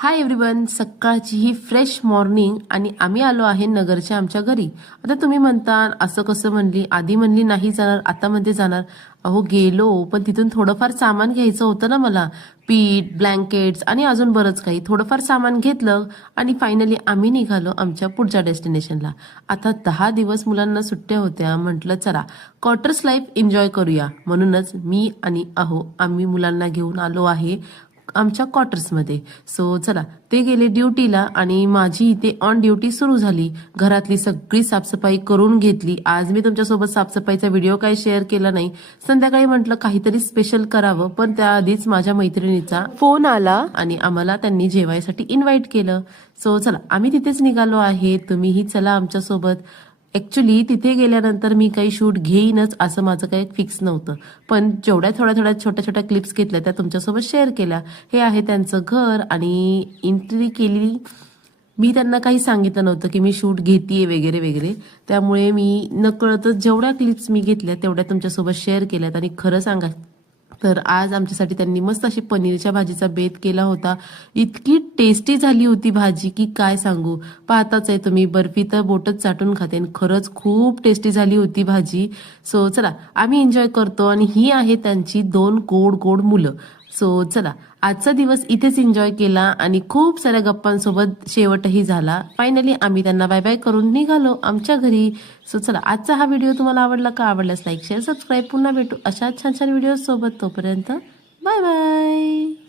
Hi everyone, सकाळची ही fresh morning आणि आम्ही आलो आहे नगरच्या आमच्या घरी. आता तुम्ही म्हणता असं कसं म्हणली, आधी म्हणली नाही जाणार, आता म्हणते जाणार. अहो गेलो, पण तिथून थोडंफार सामान घ्यायचं होतं ना मला. पीठ, ब्लँकेट्स आणि अजून बरंच काही थोडंफार सामान घेतलं आणि फायनली आम्ही निघालो आमच्या पुढच्या डेस्टिनेशनला. आता 10 दिवस मुलांना सुट्ट्या होत्या, म्हटलं चला क्वार्टर्स लाईफ एन्जॉय करूया. म्हणूनच मी आणि आम्ही मुलांना घेऊन आलो आहे आमच्या क्वार्टर्समध्ये. सो चला, ते गेले ड्युटीला आणि माझी इथे ऑन ड्युटी सुरू झाली. घरातली सगळी साफसफाई करून घेतली. आज मी तुमच्यासोबत साफसफाईचा व्हिडिओ काही शेअर केला नाही. संध्याकाळी म्हटलं काहीतरी स्पेशल करावं, पण त्याआधीच माझ्या मैत्रिणीचा फोन आला आणि आम्हाला त्यांनी जेवायसाठी इन्व्हाइट केलं. सो चला, आम्ही तिथेच निघालो आहे. तुम्हीही चला आमच्यासोबत. ऍक्च्युली तिथे गेल्यानंतर मी काही शूट घेईनच असं माझं काही फिक्स नव्हतं, पण जेवढ्या थोड्या छोट्या छोट्या क्लिप्स घेतल्या त्या तुमच्यासोबत शेअर केल्या. हे आहे त्यांचं घर आणि एंट्री केली. मी त्यांना काही सांगितलं नव्हतं की मी शूट घेतेय वगैरे वगैरे, त्यामुळे मी नकळतच जेवढ्या क्लिप्स मी घेतल्या तेवढ्या तुमच्यासोबत शेअर केल्यात. आणि खरं सांगा तर आज आमच्यासाठी त्यांनी मस्त अशी पनीरच्या भाजीचा बेत केला होता. इतकी टेस्टी झाली होती भाजी की काय सांगू. पाहताच आहे तुम्ही, बर्फी तर बोटच चाटून खाते आणि खरंच खूप टेस्टी झाली होती भाजी. सो चला, आम्ही एन्जॉय करतो आणि ही आहे त्यांची 2 गोड गोड मुलं. सो चला, आजचा दिवस इथेच एन्जॉय केला आणि खूप साऱ्या गप्पांसोबत शेवटही झाला. फायनली आम्ही त्यांना बाय बाय करून निघालो आमच्या घरी. सो चला, आजचा हा व्हिडिओ तुम्हाला आवडला का? आवडल्यास लाईक शेअर सबस्क्राईब. पुन्हा भेटू अशा छान छान व्हिडिओ सोबत. तोपर्यंत बाय बाय.